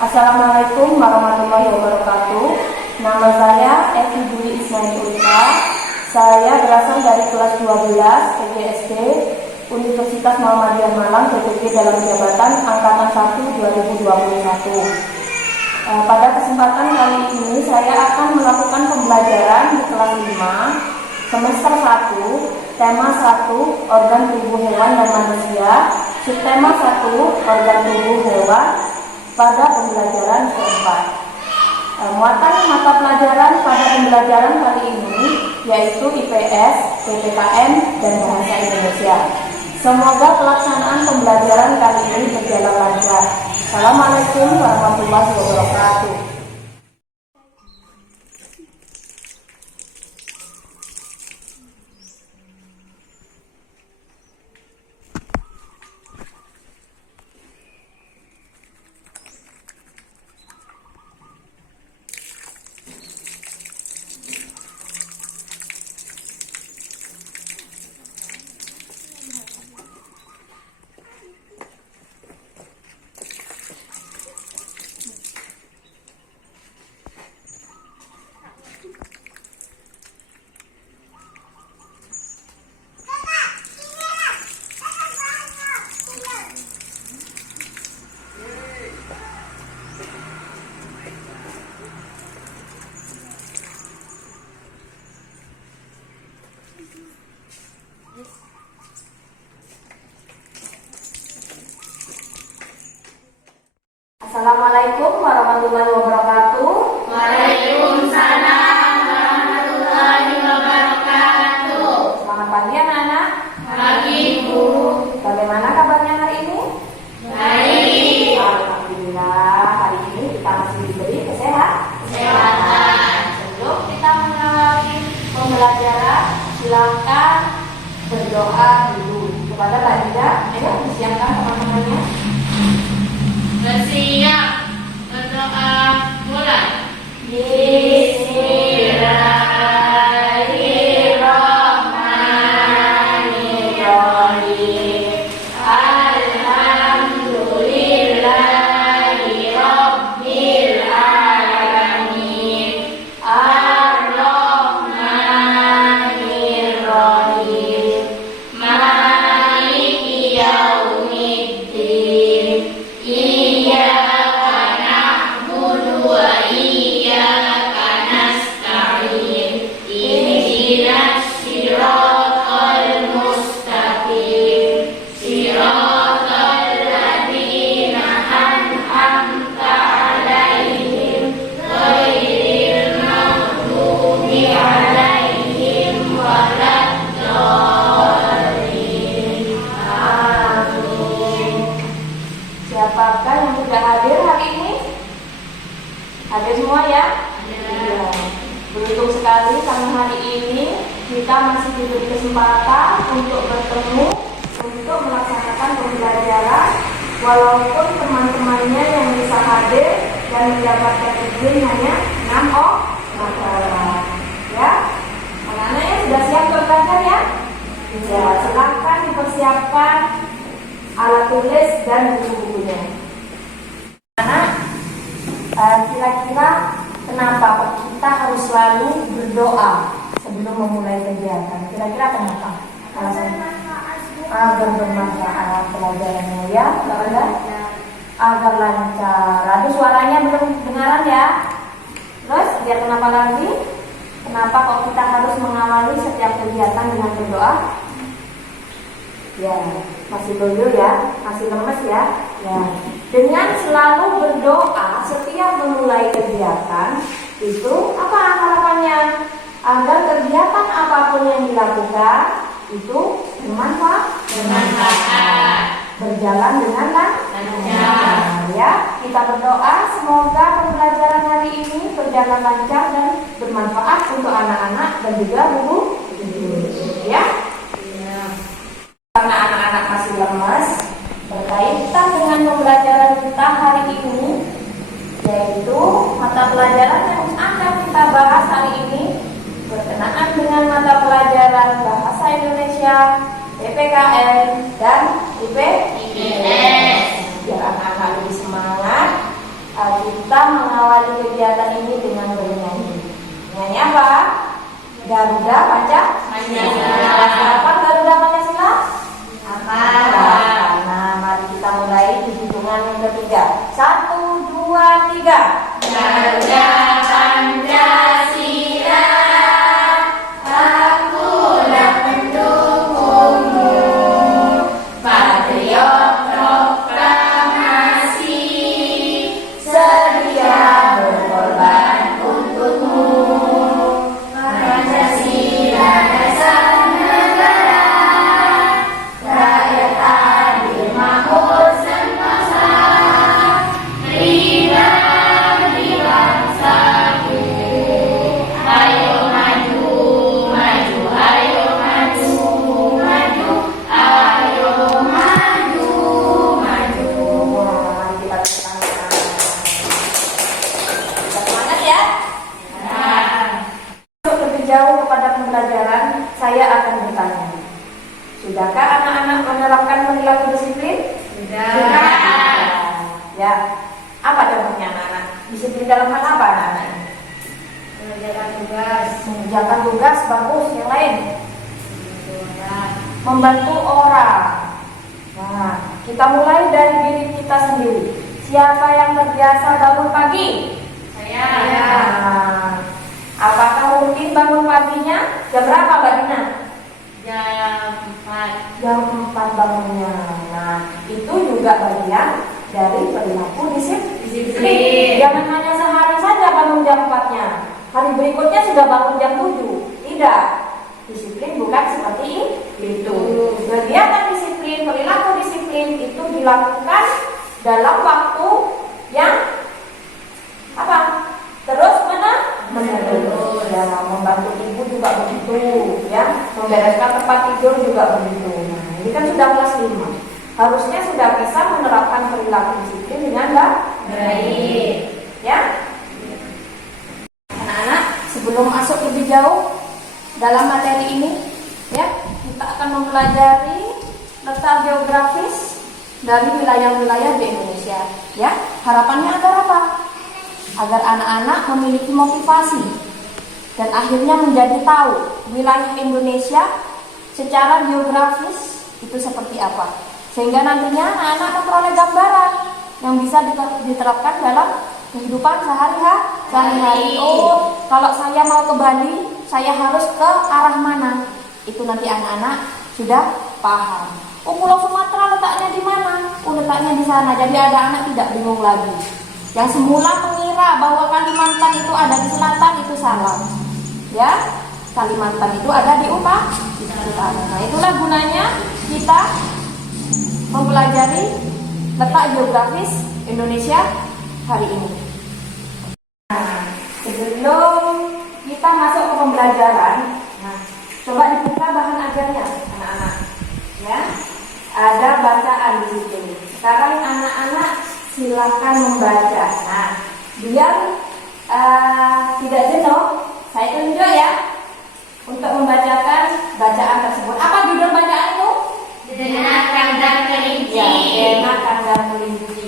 Assalamualaikum warahmatullahi wabarakatuh. Nama saya Evi Dwi Ismailulika. Saya berasal dari kelas 12 PGSD Universitas Muhammadiyah Malang PPG dalam jabatan Angkatan 1 2021. Pada kesempatan kali ini saya akan melakukan pembelajaran di kelas 5 semester 1, tema 1 organ tubuh hewan dan manusia, subtema 1 organ tubuh hewan pada pembelajaran keempat. Muatan mata pelajaran pada pembelajaran kali ini yaitu IPS, PPKN, dan Bahasa Indonesia. Semoga pelaksanaan pembelajaran kali ini berjalan lancar. Assalamualaikum warahmatullahi wabarakatuh. Assalamualaikum warahmatullahi wabarakatuh. Waalaikumsalam warahmatullahi wabarakatuh. Selamat pagi anak-anak. Pagi, Bu. Bagaimana kabarnya hari ini? Baik. Alhamdulillah, hari ini kita masih diberi kesehatan. Sebelum kita mengawali pembelajaran, silakan berdoa dulu kepada Mbak Dinda. Ayo disiapkan teman-temannya. Bersiap. Berdoa. Mulai. Bismillahirrahmanirrahim. Alhamdulillahi Rabbil alamin. Ar-Rahmanir-Rahim. Maliki yaumiddin. Iyyaka na'budu wa iyyaka nasta'in. Ihdinas siratal mustaqim. Siratal ladzina an'amta 'alaihim ghairil maghdubi 'alaihim waladdallin. Amin. Siapakah yang sudah hadir hari ini? Hadir semua ya? Iya. Beruntung sekali karena hari ini kita masih diberi kesempatan untuk bertemu, untuk melaksanakan pembelajaran, walaupun teman-temannya yang bisa hadir dan mendapatkan izin hanya 6 orang. Ya, anak-anaknya sudah siap untuk belajar ya? Ya, silakan dipersiapkan alat tulis dan buku-bukunya. Anak, kira-kira kenapa kok kita harus selalu berdoa sebelum memulai kegiatan? Kira-kira kenapa? Alasannya? Agar bermanfaat pelajarannya ya, agar lancar. Aduh, suaranya belum dengaran ya. Terus, biar kenapa lagi? Kenapa kok kita harus mengawali setiap kegiatan dengan berdoa? Ya, masih loyo ya, masih lemes ya. Ya, dengan selalu berdoa setiap memulai kegiatan itu apa harapannya? Agar kegiatan apapun yang dilakukan itu bermanfaat, berjalan dengan lancar. Ya, kita berdoa semoga pembelajaran hari ini berjalan lancar dan bermanfaat untuk anak-anak dan juga guru. Ya. Karena anak-anak masih lemas, berkaitan dengan pembelajaran kita hari ini, yaitu mata pelajaran yang akan kita bahas hari ini berkenaan dengan mata pelajaran Bahasa Indonesia, PPKN, dan IPS. Biar anak-anak lebih semangat, Kita mengawali kegiatan ini dengan bernyanyi. Nyanyi apa? Garuda Pancasila. Apa Garuda Pancasila? Apa? Nah, mari kita mulai di hitungan yang ketiga. 1, 2, 3. Garuda Pancasila, akulah pendukungmu, patriot proklamasi, sedia berkorban untukmu. Pancasila dasar negara, rakyat adil makmur sentosa, pribadi bangsaku. Ayo maju, maju, ayo maju, maju, ayo maju, maju. Mari kita tepuk tangan. Kita semangat ya. Untuk lebih jauh kepada pembelajaran, saya akan bertanya. Sudahkah anak-anak menerapkan perilaku disiplin? Ya. Apa contohnya anak-anak? Disiplin dalam hal apa anak-anak ini? Mengerjakan tugas, Mengerjakan tugas, bagus. Yang lain? Membantu orang. Nah, kita mulai dari diri kita sendiri. Siapa yang terbiasa bangun pagi? saya Nah, apakah rutin bangun paginya? Jam berapa Mbak Dina? jam 4. Jam 4 bangunnya. Nah, itu juga bagian dari perilaku disiplin. Jangan hanya sehari saja bangun jam 4-nya. Hari berikutnya sudah bangun jam 7. Tidak. Disiplin bukan seperti itu. Kegiatan disiplin, perilaku disiplin itu dilakukan dalam waktu yang apa? Terus menerus. Ya, membantu ibu juga begitu, ya. Membereskan tempat tidur juga begitu. Nah, ini kan sudah kelas 5. Harusnya sudah bisa menerapkan perilaku disiplin dengan baik. Ya. Anak-anak, sebelum masuk lebih jauh dalam materi ini, ya, kita akan mempelajari letak geografis dari wilayah-wilayah di Indonesia. Ya, harapannya agar apa? Agar anak-anak memiliki motivasi dan akhirnya menjadi tahu wilayah Indonesia secara geografis itu seperti apa, sehingga nantinya anak-anak memperoleh gambaran yang bisa diterapkan dalam kehidupan sehari-hari. Oh, kalau saya mau ke Bali, saya harus ke arah mana? Itu nanti anak-anak sudah paham. Oh, Pulau Sumatera letaknya di mana? Oh, letaknya di sana. Jadi ada anak tidak bingung lagi. Yang semula mengira bahwa Kalimantan itu ada di selatan itu salah. Ya, Kalimantan itu ada di utara. Nah, itulah gunanya kita mempelajari letak geografis Indonesia hari ini. Nah, sebelum kita masuk ke pembelajaran, nah, coba dibuka bahan ajarnya, anak-anak. Ya, ada bacaan di situ. Sekarang anak-anak silakan membaca. Nah, biar tidak jenuh, saya tunjuk ya untuk membacakan bacaan tersebut. Apa judul bacaan itu? Dengar kandang kelinci. Ya, dengar kandang kelinci.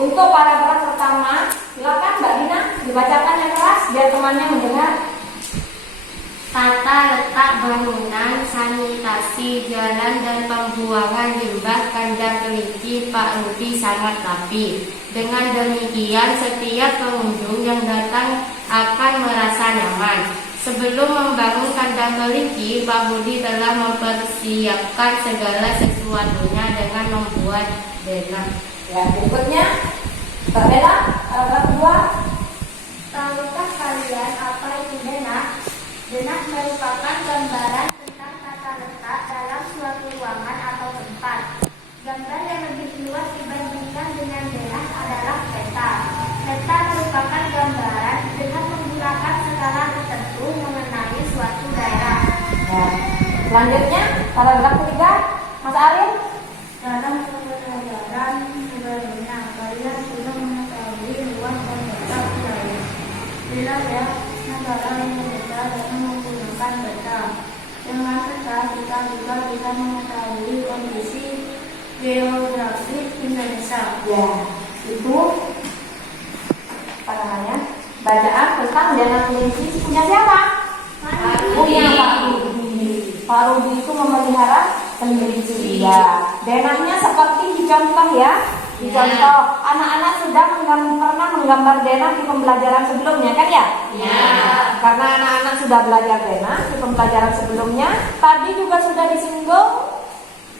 Untuk paragraf pertama, silakan Mbak Dina dibacakan yang keras biar temannya mendengar. Tata letak bangunan, sanitasi, jalan dan pembuangan limbah kandang kelinci Pak Rudi sangat rapi. Dengan demikian, setiap pengunjung yang datang akan merasa nyaman. Sebelum membangun kandang kelinci, Pak Budi telah mempersiapkan segala sesuatunya dengan membuat denah. Ya, berikutnya Mbak Bella, paragraf kedua. Tahukah kalian apa itu denah? Denah merupakan gambaran tentang tata letak dalam suatu ruangan atau tempat. Gambar yang lebih luas dibandingkan dengan denah adalah peta. Peta merupakan gambaran dengan menggunakan skala tertentu mengenai suatu daerah. Ya. Selanjutnya, paragraf ketiga, Mas Arif. Dalam pembelajaran sebelumnya, kalian sudah mengetahui luas dan letak wilayah negara Indonesia dengan menggunakan peta. Dengan peta, kita juga bisa mengetahui kondisi geografis Indonesia. Ya, itu namanya? Bacaan tentang Denah Kelinci punya siapa? Punya Pak Rudi. Pak Rudi itu memelihara kelinci. Ya, denahnya seperti dicontoh ya. Dicontoh, anak-anak sudah pernah menggambar denah di pembelajaran sebelumnya kan ya? Ya. Karena anak-anak sudah belajar denah di pembelajaran sebelumnya, tadi juga sudah disinggung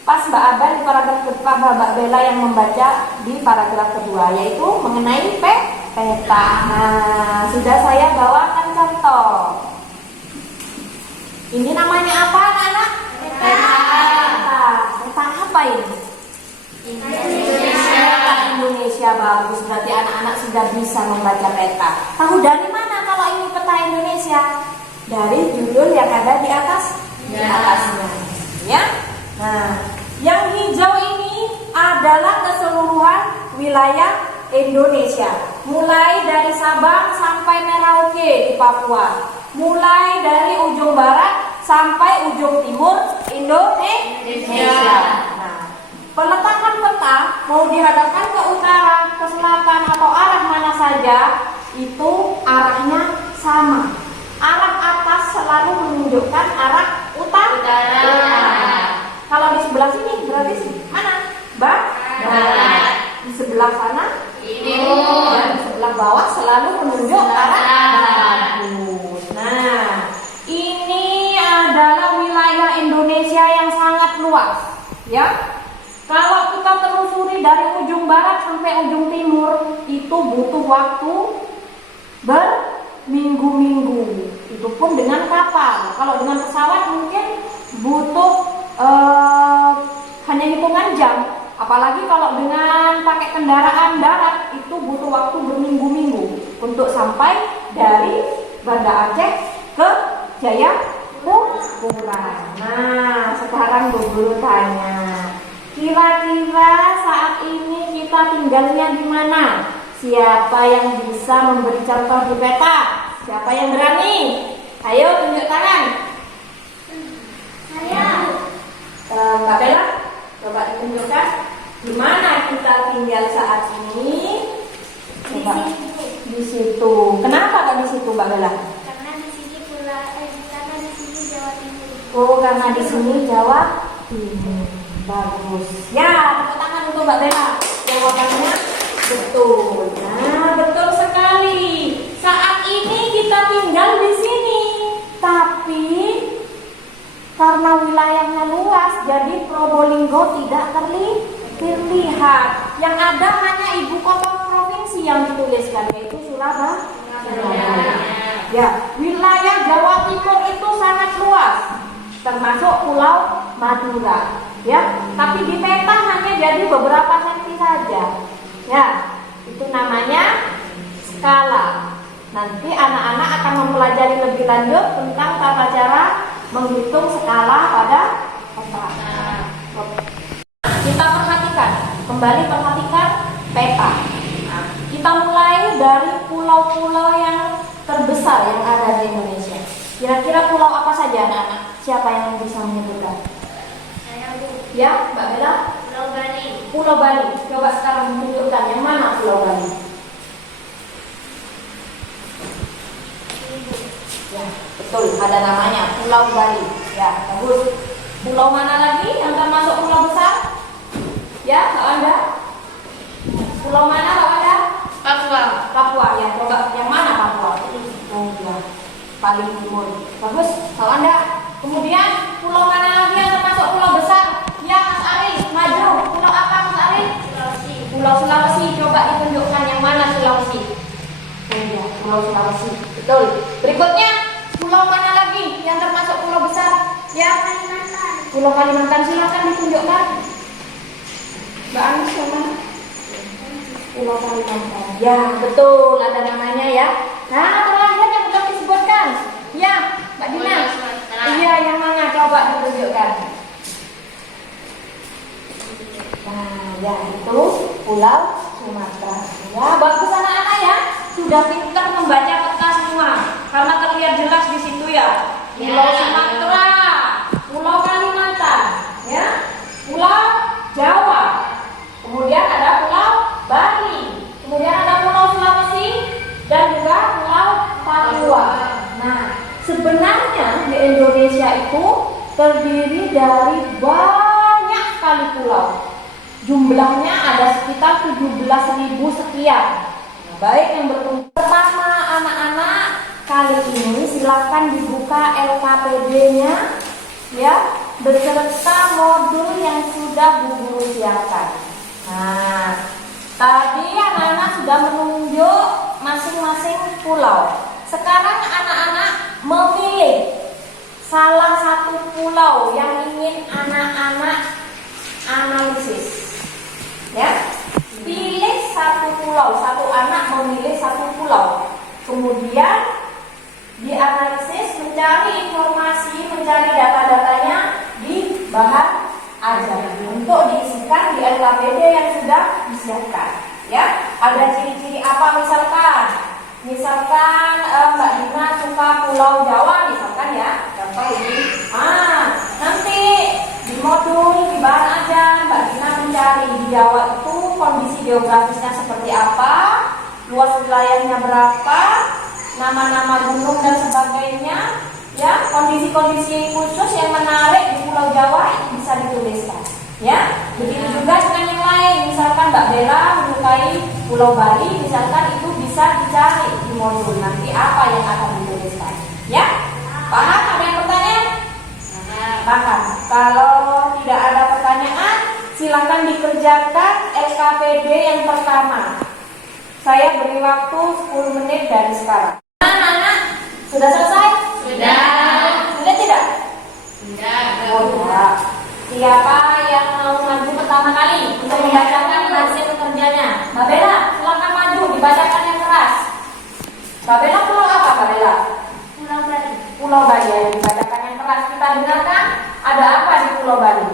pas Mbak Abel di paragraf kedua, Mbak Bella yang membaca di paragraf kedua, yaitu mengenai peta. Nah, sudah saya bawakan contoh. Ini namanya apa anak-anak? Peta. Peta apa ini? Peta Indonesia. Bagus, berarti anak-anak sudah bisa membaca peta. Tahu dari mana kalau ini peta Indonesia? Dari judul yang ada di atas, di atasnya, ya. Nah, yang hijau ini adalah keseluruhan wilayah Indonesia, mulai dari Sabang sampai Merauke di Papua, mulai dari ujung barat sampai ujung timur Indonesia. Nah, peletakan peta mau dihadapkan ke utara, ke selatan atau arah mana saja, itu arahnya sama. Arah atas selalu menunjukkan arah utara. Kalau di sebelah sini berarti mana? Barat. Di sebelah sana timur. Dan di sebelah bawah selalu menunjuk arah barat. Nah, ini adalah wilayah Indonesia yang sangat luas, ya. Kalau kita telusuri dari ujung barat sampai ujung timur, itu butuh waktu berminggu-minggu. Itu pun dengan kapal. Kalau dengan pesawat mungkin butuh hanya hitungan jam. Apalagi kalau dengan pakai kendaraan darat itu butuh waktu berminggu-minggu untuk sampai dari Banda Aceh ke Jayapura. Nah, sekarang Guru tanya, kira-kira saat ini kita tinggalnya di mana? Siapa yang bisa memberi contoh di peta? Siapa yang berani? Ayo tunjuk tangan. Saya. Mbak Bella, coba ditunjukkan di mana kita tinggal saat ini. Coba. Di situ. Kenapa kok di situ, Mbak Bella? Karena di sini karena di sini Jawa Timur. Oh, karena di sini Jawa Timur. Bagus. Ya, tepuk tangan untuk Mbak Bella. Jawabannya betul. Nah, betul sekali. Saat ini kita tinggal di sini. Tapi karena wilayahnya luas, jadi Probolinggo tidak terlihat. Yang ada hanya ibu kota provinsi yang dituliskan, yaitu Surabaya. Ya, wilayah Jawa Timur itu sangat luas, termasuk Pulau Madura. Ya, tapi di peta hanya jadi beberapa senti saja. Ya, itu namanya skala. Nanti anak-anak akan mempelajari lebih lanjut tentang tata cara menghitung skala pada peta. Kita perhatikan peta. Nah, kita mulai dari pulau-pulau yang terbesar yang ada di Indonesia. Kira-kira pulau apa saja anak-anak? Siapa yang bisa menyebutkan? Saya Bu. Ya, Mbak Bella? Pulau Bali. Pulau Bali. Coba sekarang tunjukkan yang mana Pulau Bali. Ya, betul, ada namanya Pulau Bali. Ya, bagus. Pulau mana lagi yang termasuk pulau besar? Ya, Mbak Anda? Pulau mana Mbak Anda? Papua. Papua. Ya, coba yang mana Papua? Oh ya, paling timur. Bagus, Mbak Anda. Kemudian pulau mana lagi yang termasuk pulau besar? Ya, Mas Ari, maju. Pulau apa Mas Ari? Sulawesi. Pulau Sulawesi. Coba ditunjukkan yang mana Sulawesi. Oh ya, Pulau Sulawesi. Betul. Berikutnya, pulau mana lagi yang termasuk pulau besar? Ya, Kalimantan. Pulau Kalimantan. Silakan ditunjukkan. Mbak Anis yang mana? Pulau Kalimantan. Ya, betul. Ada namanya ya. Nah, terakhir yang belum disebutkan. Ya, Mbak Dina. Iya, yang mana? Coba ditunjukkan. Nah, ya itu Pulau Sumatera. Ya, bagus anak-anak ya. Sudah pintar membaca peta semua. Karena terlihat jelas di situ ya. Pulau Sumatera, Pulau Kalimantan, ya, Pulau Jawa. Kemudian ada Pulau Bali. Kemudian ada Pulau Sulawesi dan sebenarnya di Indonesia itu terdiri dari banyak sekali pulau. Jumlahnya ada sekitar 17.000 sekian. Nah, baik yang bertemu pertama anak-anak, kali ini silakan dibuka LKPD-nya ya, beserta modul yang sudah Bu Guru siapkan. Nah, tadi anak-anak sudah menunjuk masing-masing pulau. Sekarang anak-anak memilih salah satu pulau yang ingin anak-anak analisis. Ya, pilih satu pulau, satu anak memilih satu pulau. Kemudian dianalisis, mencari informasi, mencari data-datanya di bahan ajar untuk diisikan di LKPD yang sudah disiapkan. Ya, ada ciri-ciri apa misalkan? Misalkan Mbak Dina suka Pulau Jawa misalkan ya, contoh ini. Nanti di modul di bahan ajar Mbak Dina mencari di Jawa itu kondisi geografisnya seperti apa, luas wilayahnya berapa, nama-nama gunung dan sebagainya, ya, kondisi-kondisi khusus yang menarik di Pulau Jawa itu bisa dituliskan, ya. Begitu juga dengan yang lain, misalkan Mbak Bella menyukai Pulau Bali, misalkan itu bisa dicari di modul nanti apa yang akan dituliskan, ya. Paham? Ada yang bertanya? Paham. Kalau tidak ada pertanyaan, silakan dikerjakan LKPD yang pertama. Saya beri waktu 10 menit dari sekarang. Anak-anak, sudah selesai? Sudah. Sudah tidak? Sudah. Oh, sudah. Siapa yang mau maju pertama kali untuk membacakan hasil kerjanya? Mbak Bella, silakan maju, dibacakan yang keras. Mbak Bella, pulau apa Mbak Bella? Pulau Bali. Pulau Bali, yang dibacakan yang keras. Kita dengarkan, ada apa di Pulau Bali?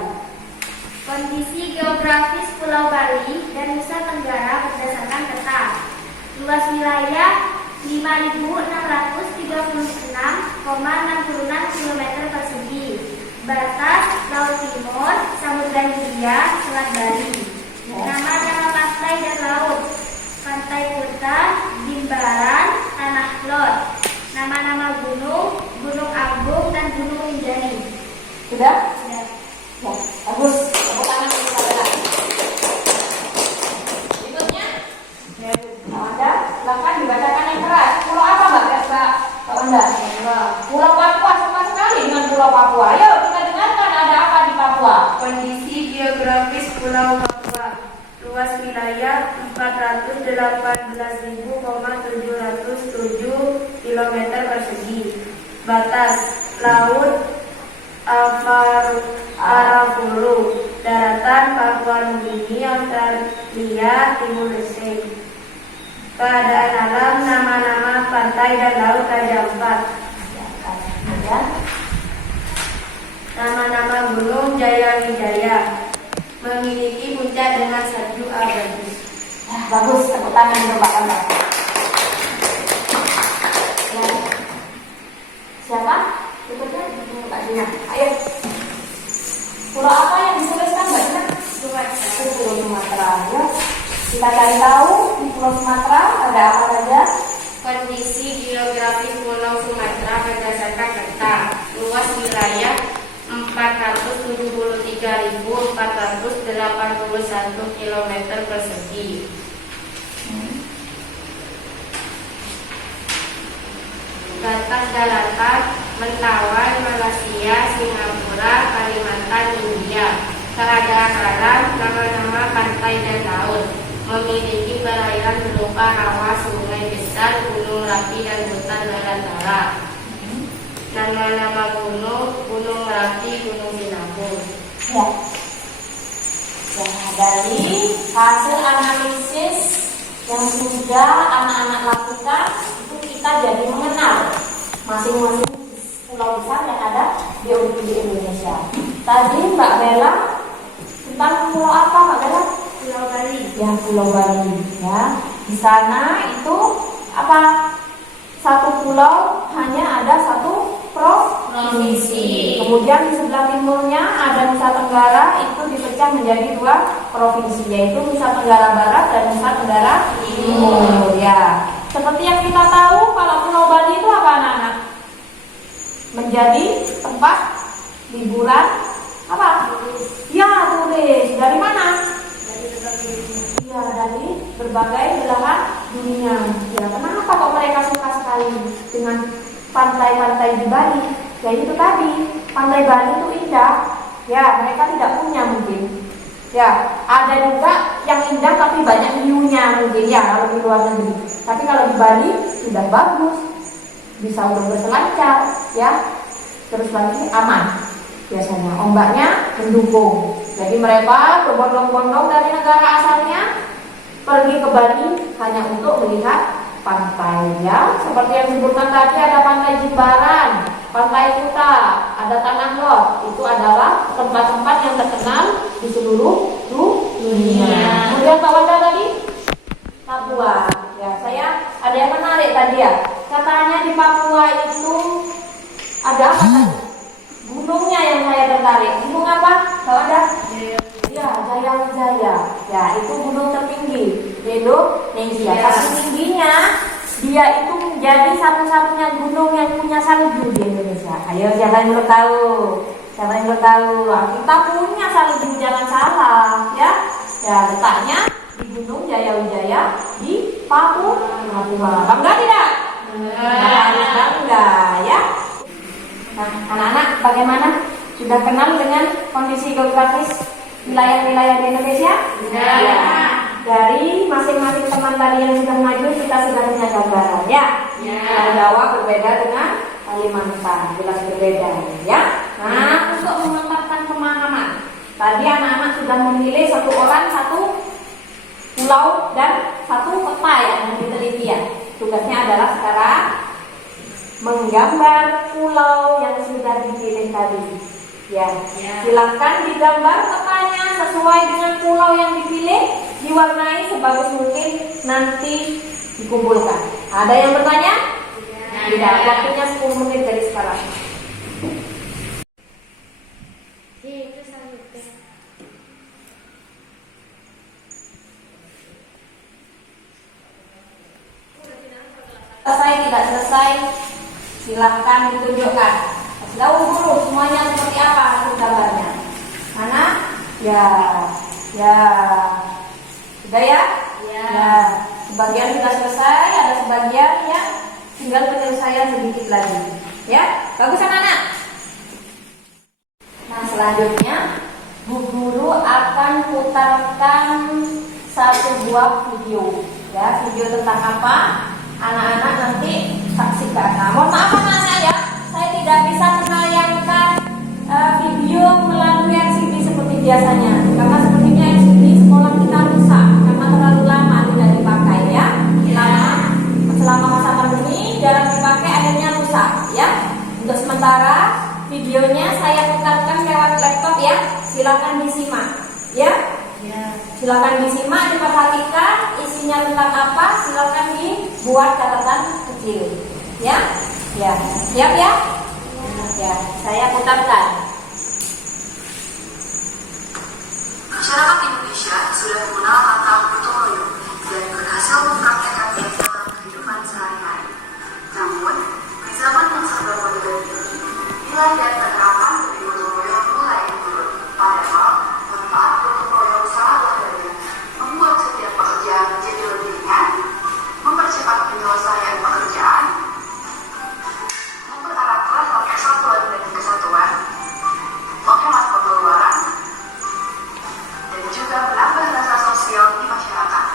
Kondisi geografis Pulau Bali dan Nusa Tenggara berdasarkan peta. Luas wilayah 5.636,66 km persegi. Batas Laut Timur, Samudra Hindia, Selat Bali. Nama-nama pantai dan laut: Pantai Kuta, Jimbaran, Tanah Lot. Nama-nama gunung: Gunung Agung dan Gunung Rinjani. Sudah? Sudah. Ya, bagus. Tepuk tangan untuk Mbak Bella. Berikutnya, Wanda, silakan dibacakan yang keras. Pulau apa Mbak Wanda? Pulau Papua, suka sekali dengan Pulau Papua. Ayo kita dengarkan ada apa di Papua. Kondisi geografis Pulau Papua. Luas wilayah 418.707 km persegi. Batas laut Arafuru. Daratan Papua Nugini, Australia, Timur Leste. Keadaan alam, nama-nama pantai dan laut Raja Ampat. Nama-nama gunung Jaya Wijaya. Memiliki puncak dengan salju abadi. Bagus, tepuk tangan untuk Mbak Wanda. Ya. Siapa? Berikutnya Mbak Dina. Ayo. Pulau apa yang dituliskan Mbak Dina? Pulau Sumatera. Ya. Kita cari tahu di Pulau Sumatera ada apa saja. Kondisi geografis Pulau Sumatera berdasarkan peta. Luas wilayah 473.481 km persegi. Batas daratan Mentawai, Malaysia, Singapura, Kalimantan, India. Keadaan alam, nama-nama pantai dan laut. Memiliki perairan berupa rawa, sungai besar, gunung Merapi dan hutan belantara. Nama-nama gunung: Gunung Merapi, Gunung Sinabung. Ya. Ya, dari hasil analisis yang sudah anak-anak lakukan itu kita jadi mengenal masing-masing pulau besar yang ada di Indonesia. Tadi Mbak Bella tentang pulau apa Mbak Bella? Pulau Bali. Ya, Pulau Bali. Ya, di sana itu apa? Satu pulau hanya ada satu provinsi. Kemudian di sebelah timurnya ada Nusa Tenggara, itu dipecah menjadi 2 provinsi, yaitu Nusa Tenggara Barat dan Nusa Tenggara Timur. Ya, seperti yang kita tahu, kalau Pulau Bali itu apa anak-anak? menjadi tempat liburan apa? Ya, turis. Dari mana? Ya, dari berbagai belahan dunia. Ya, kenapa kok mereka suka sekali dengan pantai-pantai di Bali? Ya itu tadi, pantai Bali itu indah. Ya, mereka tidak punya mungkin. Ya, ada juga yang indah tapi banyak view-nya mungkin ya kalau di luar negeri. Tapi kalau di Bali sudah bagus, bisa udah berselancar, ya. Terus lagi aman. Biasanya ombaknya mendukung. Jadi mereka berbondong-bondong dari negara asalnya pergi ke Bali hanya untuk melihat pantai, ya. Seperti yang disebutkan tadi, ada pantai Jimbaran, pantai Kuta, ada Tanah Lot. Itu adalah tempat-tempat yang terkenal di seluruh dunia. Kemudian Pak Wanda tadi Papua. Ya, saya ada yang menarik tadi ya. Katanya di Papua itu ada apa tadi? Gunungnya yang saya tertarik. Gunung apa? Tahu ada? Ya, Jaya Wijaya. Ya, itu gunung tertinggi di Indonesia. Saking tingginya, dia itu menjadi satu-satunya gunung yang punya salju di Indonesia. Ayo, siapa yang belum tahu? Siapa yang belum tahu? Kita punya salju, jangan salah, ya. Ya, letaknya di Gunung Jaya Wijaya di Papua. Bangga tidak? Harus bangga, ya. Nah, anak-anak bagaimana? Sudah kenal dengan kondisi geografis wilayah-wilayah di Indonesia? Ya. Dari masing-masing teman tadi yang sudah maju, kita sudah punya gambaran, ya. Jawa berbeda dengan Kalimantan, jelas berbeda, ya. Nah, untuk memantapkan pemahaman, tadi anak-anak sudah memilih satu orang satu pulau dan satu peta ya yang diteliti ya. Tugasnya adalah sekarang menggambar pulau yang sudah dipilih tadi. Ya, silakan digambar petanya sesuai dengan pulau yang dipilih, diwarnai sebagus mungkin, nanti dikumpulkan. Ada yang bertanya? Tidak. Waktunya 10 menit dari sekarang. Selesai tidak selesai, silahkan ditunjukkan. Tahu dulu semuanya seperti apa hasil gambarnya. Mana? Ya, sudah ya? Ya. Sebagian sudah selesai, ada sebagian yang tinggal penyelesaian sedikit lagi. Ya, bagus anak-anak. Nah, selanjutnya Bu Guru akan putarkan satu buah video. Ya, video tentang apa? Anak-anak nanti saksikan. Nah, mohon maaf anak-anak ya, saya tidak bisa menayangkan video melalui LCD seperti biasanya, karena sepertinya LCD sekolah kita rusak karena terlalu lama tidak dipakai ya. Selama masa pandemi jarang dipakai, akhirnya rusak ya. Untuk sementara videonya saya putarkan lewat laptop ya, silakan disimak ya. Silakan disimak, diperhatikan isinya tentang apa, silakan dibuat catatan kecil ya. Siap ya? Ya, saya putarkan. Masyarakat Indonesia sudah mengenal kata gotong royong dan berhasil mempraktekkannya dalam kehidupan sehari-hari. Namun, di zaman yang serba modern ini, nilai dan penerapan dari gotong royong mulai menurun. Padahal, manfaat gotong royong sangatlah banyak, membuat setiap pekerjaan menjadi lebih ringan, mempercepat penyelesaian pekerjaan, mempererat level persatuan dan kesatuan, menghemat pengeluaran, dan juga menambah rasa sosial di masyarakat.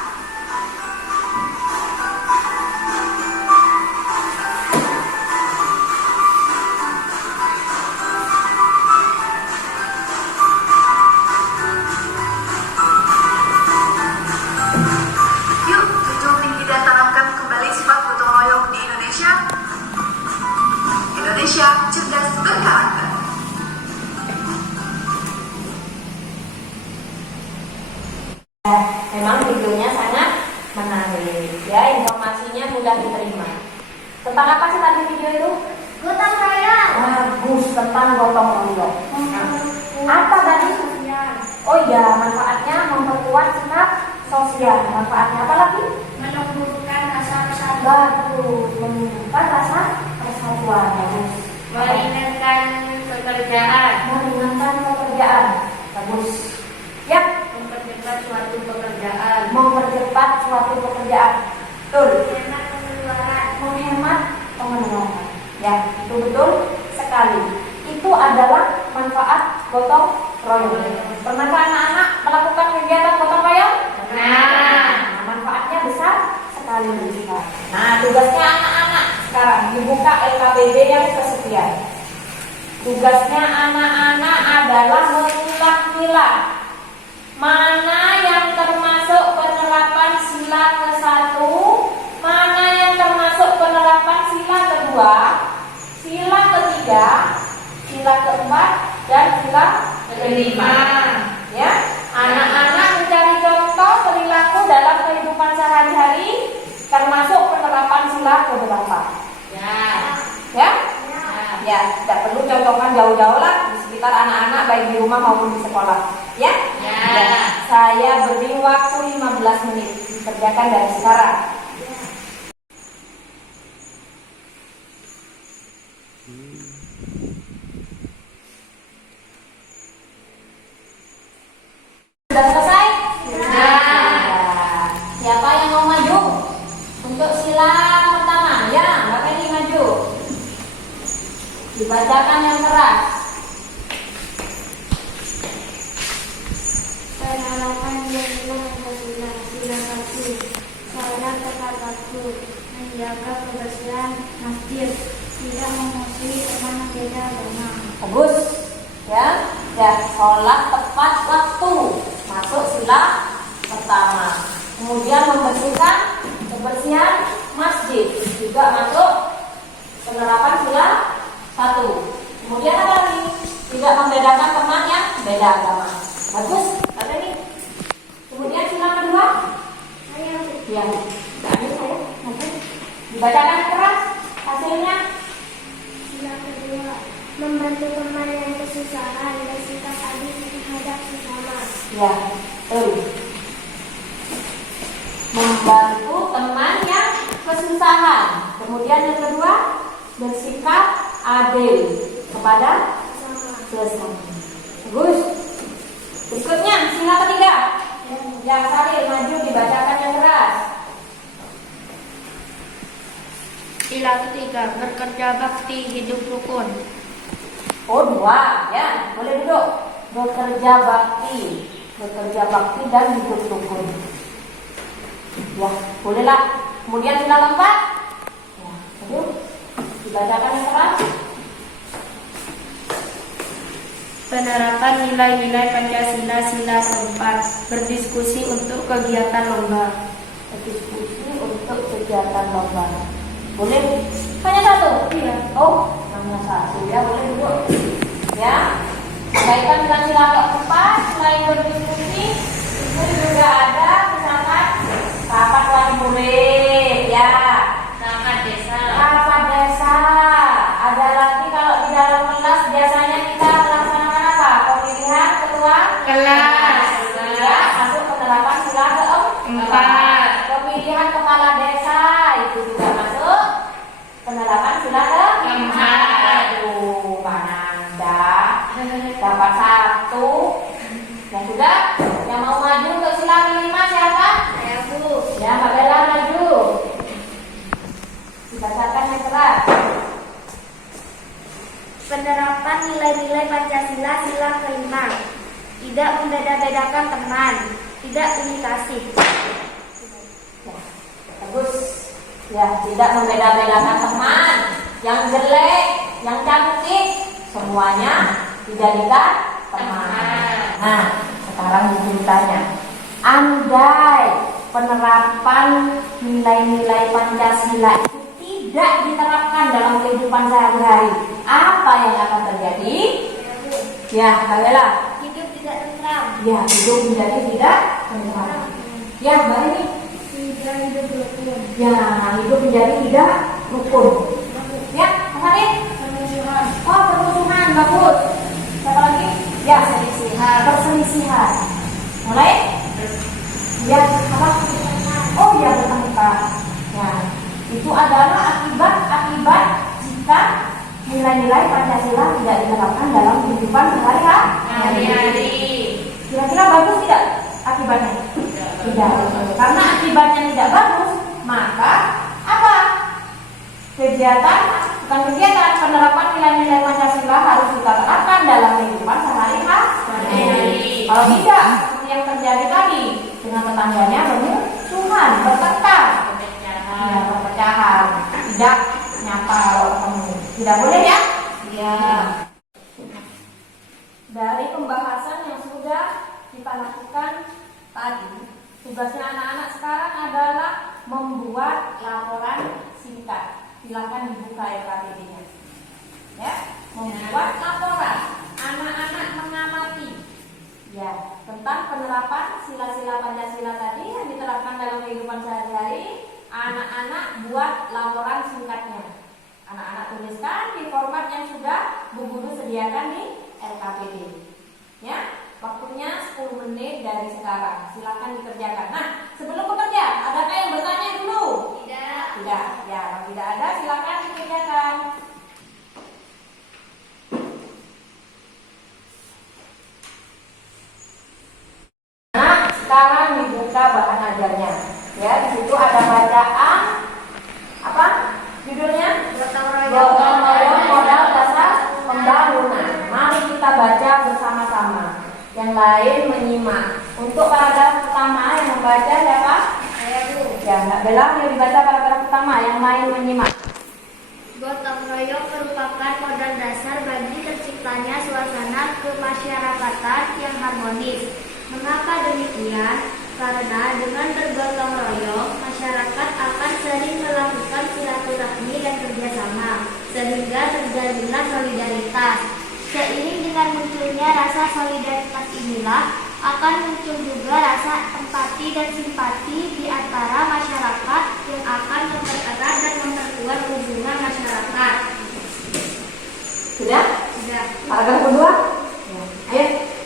Yuk, junjung tinggi dan tanamkan kembali sifat gotong royong di Indonesia. Indonesia cerdas berkarakter. Memang videonya sangat menarik ya, informasinya mudah diterima. Tentang apa sih tadi video itu? Gotong royong. Bagus, tentang gotong royong. Apa tadi? Oh iya, manfaatnya memperkuat sikap sosial. Manfaatnya apa lagi? Menumbuhkan rasa persatuan. Bagus, menumbuhkan rasa persatuan. Bagus. Meringankan betul sekali. Itu adalah manfaat gotong royong. Pernahkah anak-anak melakukan kegiatan gotong royong? Nah, manfaatnya besar sekali. Nah, tugasnya anak-anak sekarang dibuka LKPD yang kesekian. Tugasnya anak-anak adalah memilah-milah mana yang termasuk penerapan sila ke-1, mana yang termasuk penerapan sila kedua, sila ketiga, sila keempat, dan sila kelima. Ya, anak-anak mencari contoh perilaku dalam kehidupan sehari-hari termasuk penerapan sila keberapa? Ya? Ya, tidak perlu contohkan jauh-jauh lah di sekitar anak-anak baik di rumah maupun di sekolah. Ya? Ya. Saya beri waktu 15 menit. Kerjakan dari sekarang. Sudah selesai? Sudah. Siapa yang mau maju? Untuk sila pertama, ya, Mbak Penny maju. Dibacakan yang keras. Penerapan nilai Pancasila sila 1. Saya tetap patuh menjaga kebersihan masjid, tidak memusuhi teman beda agama. Bagus. Ya, sholat tepat waktu. Masuk sila pertama. Kemudian membersihkan kebersihan masjid, juga masuk penerapan sila 1. Kemudian apa lagi? Tidak membedakan teman yang beda agama. Bagus, ada nih. Kemudian sila kedua. Ya, ini saya. Dibacakan keras hasilnya. Sila kedua, membantu teman yang kesusahan, bersikap adil terhadap sesama. Ya, betul. Membantu teman yang kesusahan. Kemudian yang kedua, bersikap adil kepada sesama. Bagus. Berikutnya sila ketiga. Yang Salil maju, dibacakan yang keras. Sila ketiga, bekerja bakti hidup rukun. Oh, 2, ya, boleh duduk. Bekerja bakti dan hidup rukun. Ya, bolehlah. Kemudian sila keempat. Ya, aduh, dibacakan yang keras. Penerapan nilai-nilai Pancasila sila keempat, berdiskusi untuk kegiatan lomba. Berdiskusi untuk kegiatan lomba. Boleh? Hanya satu? Iya. Oh, hanya satu. Ya, boleh duduk. Ya. Kaitan dengan sila keempat, selain berdiskusi, itu juga ada misalkan rapat wali murid, ya. Rapat desa. Rapat desa. Ada lagi kalau di dalam kelas biasanya kita melaksanakan apa? Pemilihan ketua kelas. Ya, masuk penerapan sila keempat. Pemilihan kepala desa itu juga masuk penerapan sila keempat. Aduh, mana Anda dapat 1. Ya sudah, yang mau maju untuk sila kelima siapa? Saya Bu. Ya, Mbak Bella maju. Dibacakan yang keras. Penerapan nilai-nilai Pancasila sila kelima, tidak membeda-bedakan teman, tidak imitasi. Ya, bagus. Ya, tidak membeda-bedakan teman, yang jelek, yang cantik, semuanya dijadikan teman. Nah, sekarang ditanya, andai penerapan nilai-nilai Pancasila itu tidak diterapkan dalam kehidupan sehari-hari, apa yang akan terjadi? Ya, Mbak Bella. Hidup tidak tentram. Ya, hidup menjadi tidak tentram. Ya, Mbak ini. Tidak hidup rukun. Ya, hidup menjadi tidak rukun. Ya, apa nih? Permusuhan. Oh, permusuhan, bagus. Siapa lagi? Ya, perselisihan. Mulai? Ya, apa? Oh, ya, bertengkar. Ya, itu adalah akibat jika nilai-nilai Pancasila tidak diterapkan dalam kehidupan sehari-hari. Kira-kira bagus tidak akibatnya? Tidak. Karena akibatnya tidak bagus, maka apa? Kegiatan Bukan kegiatan, penerapan nilai-nilai Pancasila harus kita terapkan dalam kehidupan sehari-hari. Kalau tidak, seperti yang terjadi tadi, dengan tetangganya bermusuhan, bertengkar, perpecahan, tidak nyapa kalau ketemu. Tidak boleh ya? Iya. Dari pembahasan yang sudah kita lakukan tadi, tugasnya anak-anak sekarang adalah membuat laporan singkat. Silakan dibuka LKPD-nya. Ya, membuat laporan. Anak-anak mengamati ya tentang penerapan sila-sila Pancasila tadi yang diterapkan dalam kehidupan sehari-hari. Anak-anak buat laporan singkatnya. Anak-anak tuliskan di format yang sudah Bu Guru sediakan di LKPD. Ya, waktunya 10 menit dari sekarang. Silakan dikerjakan. Nah, sebelum bekerja, adakah yang bertanya dulu? Tidak. Ya, kalau tidak ada silakan dikerjakan. Nah, sekarang dibuka bahan ajarnya. Ya, di situ ada bacaan apa? Judulnya? Gotong royong modal dasar pembangunan. Mari kita baca bersama-sama. Yang lain menyimak. Untuk paragraf pertama yang membaca siapa? Saya Bu. Ya, Mbak Bella yang dibaca paragraf pertama, yang lain menyimak. Gotong royong merupakan modal dasar bagi terciptanya suasana kemasyarakatan yang harmonis. Mengapa demikian? Karena dengan bergotong royong, masyarakat akan sering melakukan silaturahmi dan kerjasama, sehingga terjadilah solidaritas. Seiring dengan munculnya rasa solidaritas inilah, akan muncul juga rasa empati dan simpati di antara masyarakat yang akan mempererat dan memperkuat hubungan masyarakat. Sudah? Sudah. Paragraf kedua? Ya. Ayo,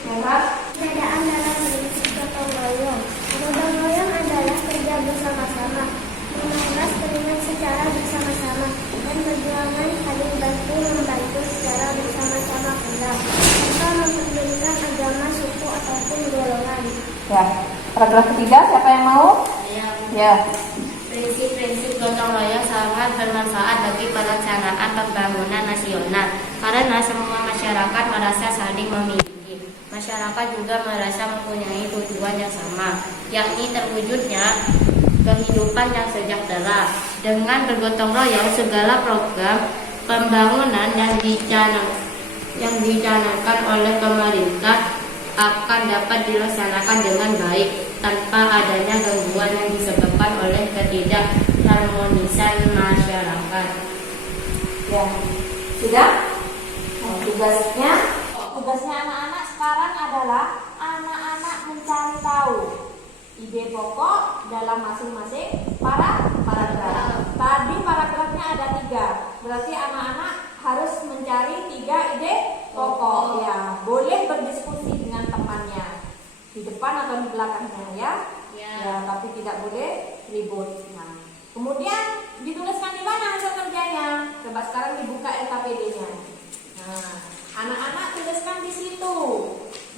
yang keras. Perbedaan dalam prinsip gotong royong. Gotong royong adalah kerja bersama-sama, menguras keringat secara bersama-sama, dan perjuangan saling bantu membantu secara bersama-sama pula, tanpa mempedulikan agama, suku ataupun golongan. Ya. Paragraf ketiga, siapa yang mau? Ya. Prinsip-prinsip gotong royong sangat bermanfaat bagi pelaksanaan pembangunan nasional karena semua masyarakat merasa saling memiliki. Masyarakat juga merasa mempunyai tujuan yang sama, yakni terwujudnya kehidupan yang sejahtera. Dengan bergotong royong, segala program pembangunan yang dicanangkan oleh pemerintah akan dapat dilaksanakan dengan baik tanpa adanya gangguan yang disebabkan oleh ketidakharmonisan masyarakat. Ya. Sudah? Nah, tugasnya anak-anak sekarang adalah anak-anak mencari tahu ide pokok dalam masing-masing paragraf. Tadi paragrafnya ada 3, berarti anak-anak harus mencari 3 ide pokok. Ya, boleh berdiskusi dengan temannya di depan atau di belakangnya ya. Ya, tapi tidak boleh ribut. Nah, kemudian dituliskan di mana hasil kerjanya? Coba sekarang dibuka LKPD-nya. Nah, anak-anak tuliskan di situ.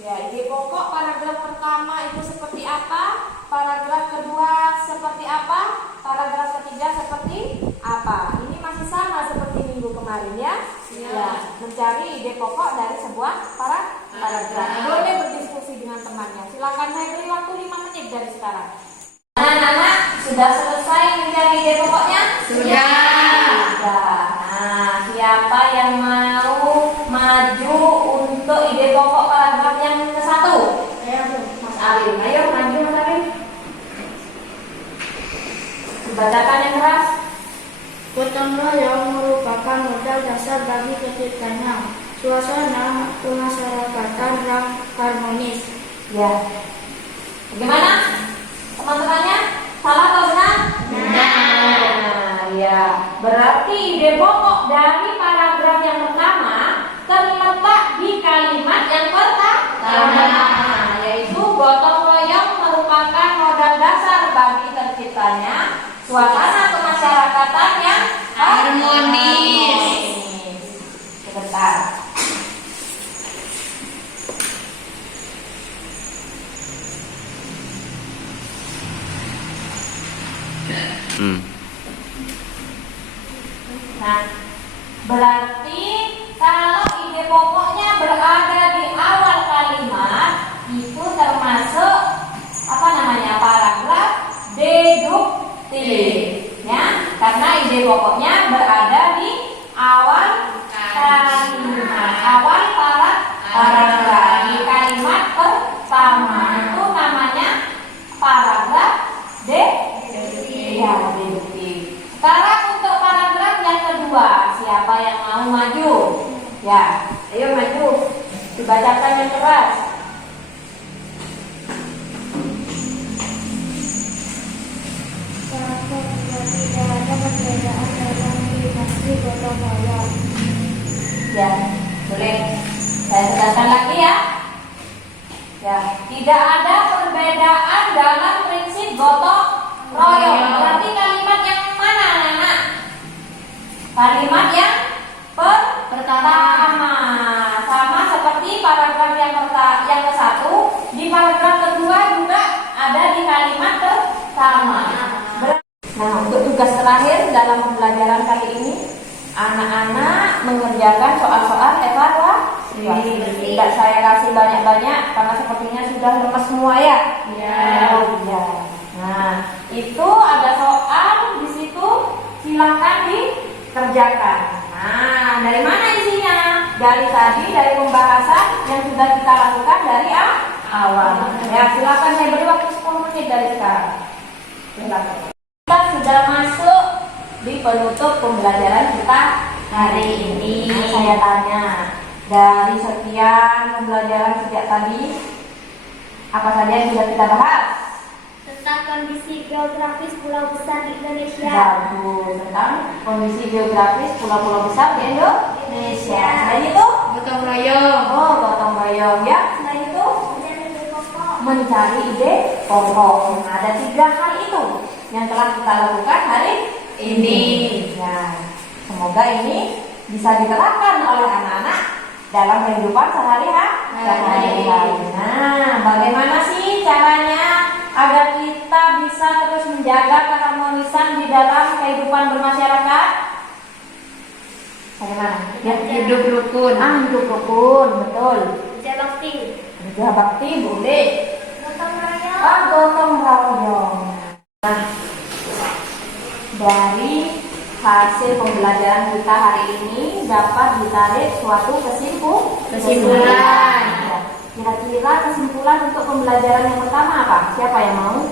Ya, ide pokok paragraf pertama itu seperti apa? Paragraf kedua seperti apa? Paragraf ketiga seperti apa? Ini masih sama seperti minggu kemarin ya. Ya, mencari ide pokok dari sebuah paragraf. Boleh berdiskusi dengan temannya. Silakan, saya beri waktu 5 menit dari sekarang. Anak-anak sudah selesai mencari ide pokoknya? Sudah. Nah, siapa yang mau maju untuk ide pokok paragraf yang ke-1? Mas Arif. Ayo maju Mas Arif. Dibacakan yang keras. Gotong royong merupakan modal dasar bagi terciptanya suasana kemasyarakatan yang harmonis. Ya. Bagaimana? Teman-temannya salah atau benar? Benar. Ya. Berarti ide pokok dari paragraf yang pertama terletak di kalimat yang pertama, yaitu gotong royong merupakan modal dasar bagi terciptanya suasana kemasyarakatan yang harmonis. Sebentar. Nah, Kalau ide pokoknya berada di awal kalimat, itu termasuk apa namanya, paragraf deduktif, ya, karena ide pokoknya berada di awal kalimat, awal paragraf di kalimat pertama, itu namanya paragraf deduktif. Sekarang untuk paragraf yang kedua, siapa yang mau maju? Ya, ayo maju, dibacakan yang keras. Tidak ada perbedaan dalam dimensi gotong royong. Ya, boleh saya tegaskan lagi ya. Ya, tidak ada perbedaan dalam prinsip gotong royong. Berarti kalimat yang mana, anak? Kalimat yang pertama. Sama seperti paragraf yang ke-1, di paragraf kedua juga ada di kalimat pertama. Nah, untuk tugas terakhir dalam pembelajaran kali ini, anak-anak mengerjakan soal-soal evaluasi. Tidak saya kasih banyak-banyak karena sepertinya sudah lemes semua ya. Oh, iya. Nah, itu ada soal di situ, silakan dikerjakan. Nah, dari mana isinya? Dari tadi, dari pembahasan yang sudah kita lakukan dari awal. Ya, silakan, saya beri waktu 10 menit dari sekarang. Silakan. Kita sudah masuk di penutup pembelajaran kita hari ini. Saya tanya, dari sekian pembelajaran sejak tadi, apa saja yang sudah kita bahas? Tentang kondisi geografis pulau besar di Indonesia. Bagus, tentang kondisi geografis pulau-pulau besar di Indonesia. Selain itu, Gotong royong. oh, gotong royong ya. Selain itu, mencari ide pokok. Nah, ada 3 hal itu yang telah kita lakukan hari ini. Ya, semoga ini bisa diterapkan oleh anak-anak dalam kehidupan sehari-hari. Nah, bagaimana sih caranya agar kita bisa terus menjaga keharmonisan di dalam kehidupan bermasyarakat? Bagaimana? Ya, Hidup rukun. hidup rukun, betul. Kerja bakti. Kerja bakti boleh. Gotong royong. Gotong royong. Nah, dari hasil pembelajaran kita hari ini dapat ditarik suatu kesimpulan. Ya. Kira-kira kesimpulan untuk pembelajaran yang pertama apa? Siapa yang mau?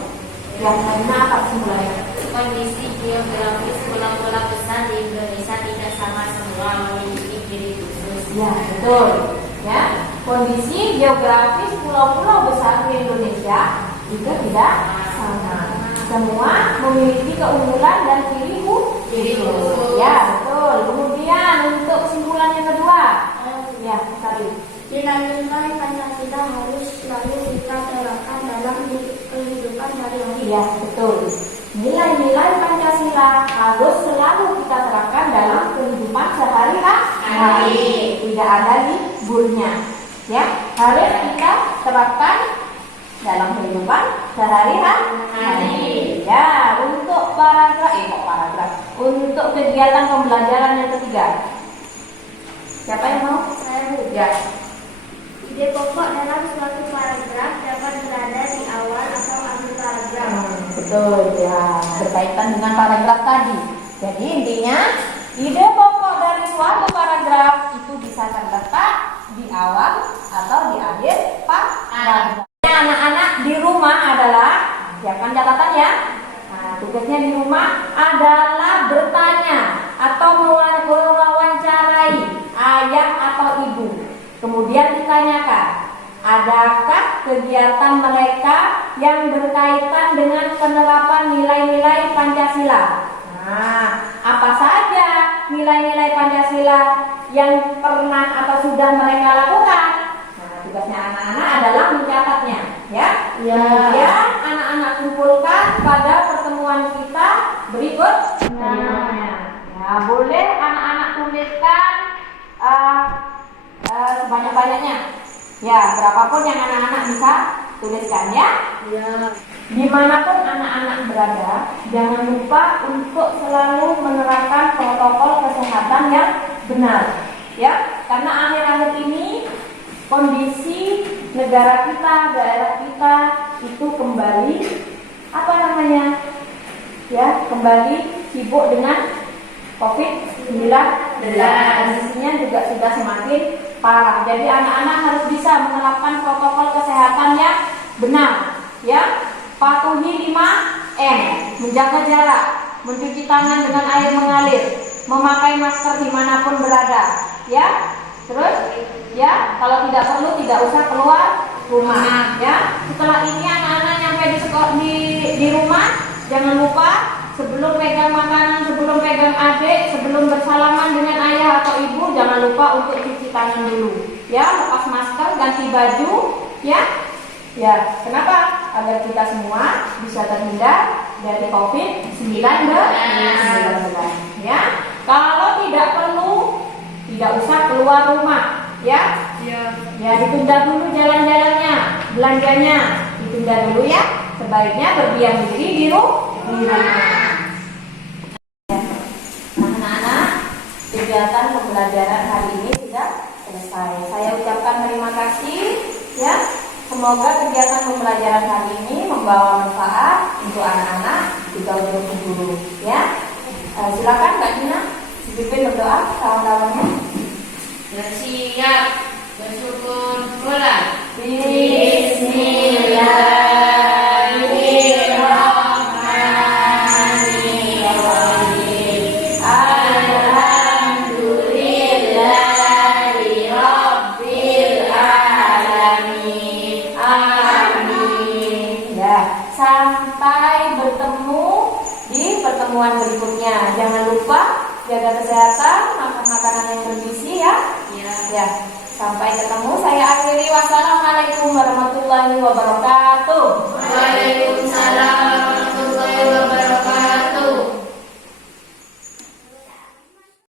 Yang pertama apa kesimpulannya? Kondisi geografis pulau-pulau besar di Indonesia tidak sama semua, memiliki ciri khusus. Ya, betul. Ya, kondisi geografis pulau-pulau besar di Indonesia itu tidak sama. Semua memiliki keunggulan dan ciri khusus. Ya, betul. Kemudian untuk kesimpulan yang kedua, ya, tadi. Nilai-nilai Pancasila harus selalu kita terapkan dalam kehidupan sehari-hari. Ya, betul. Nilai-nilai Pancasila harus selalu kita terapkan dalam kehidupan sehari-hari. Tidak ada liburnya. Ya, harus kita terapkan dalam kehidupan sehari-hari. Ya, untuk untuk kegiatan pembelajaran yang ketiga. Siapa yang mau? Saya Bu. Ya. Ide pokok dalam suatu paragraf dapat berada di awal atau akhir paragraf. Betul ya, berkaitan dengan paragraf tadi. Jadi intinya, ide pokok dari suatu paragraf itu bisa terletak di awal atau di akhir paragraf. Anak-anak di rumah adalah, siapkan catatan ya. Nah, tugasnya di rumah adalah bertanya atau mewawancarai ayah atau ibu. Kemudian ditanyakan, adakah kegiatan mereka yang berkaitan dengan penerapan nilai-nilai Pancasila? Nah, apa saja nilai-nilai Pancasila yang pernah atau sudah mereka lakukan? Nah, tugasnya anak-anak adalah mencatatnya, ya. Kemudian anak-anak kumpulkan pada pertemuan kita berikutnya. Ya, boleh anak-anak tuliskan sebanyak-banyaknya. Ya, berapapun yang anak-anak bisa tuliskan ya. Dimanapun anak-anak berada, jangan lupa untuk selalu menerapkan protokol kesehatan yang benar. ya, karena akhir-akhir ini kondisi negara kita, daerah kita itu kembali apa namanya? Ya, kembali sibuk dengan COVID-19. Kondisinya juga sudah semakin parah. Jadi anak-anak harus bisa menerapkan protokol kesehatan yang benar, ya. Patuhi 5M, menjaga jarak, mencuci tangan dengan air mengalir, memakai masker dimanapun berada, ya. Terus, ya, kalau tidak perlu tidak usah keluar rumah, ya. Setelah ini anak-anak nyampe di rumah, jangan lupa sebelum pegang makanan, sebelum pegang adik, sebelum bersalaman dengan ayah atau ibu, jangan lupa untuk cuci tangan dulu, ya. Lepas masker, ganti baju, ya. Ya, kenapa? Agar kita semua bisa terhindar dari COVID-19, ya. Kalau tidak perlu, tidak usah keluar rumah, ya. Ya, ditunda dulu jalan-jalannya, belanjanya, ditunda dulu ya. Sebaiknya berdiam diri di rumah. Anak-anak, kegiatan pembelajaran hari ini sudah selesai. Saya ucapkan terima kasih, ya. Semoga kegiatan pembelajaran hari ini membawa manfaat untuk anak-anak juga untuk guru, ya. Silakan Mbak Dina dipimpin berdoa kawan-kawannya. Siap, bersyukur pulang. Bismillahirrahmanirrahim. Alhamdulillahirabbil alamin. Amin. Ya, sampai bertemu di pertemuan berikutnya. Jangan lupa jaga kesehatan, makan makanan yang bergizi ya. Ya, sampai ketemu. Saya akhiri. Wassalamualaikum warahmatullahi wabarakatuh. Waalaikumsalam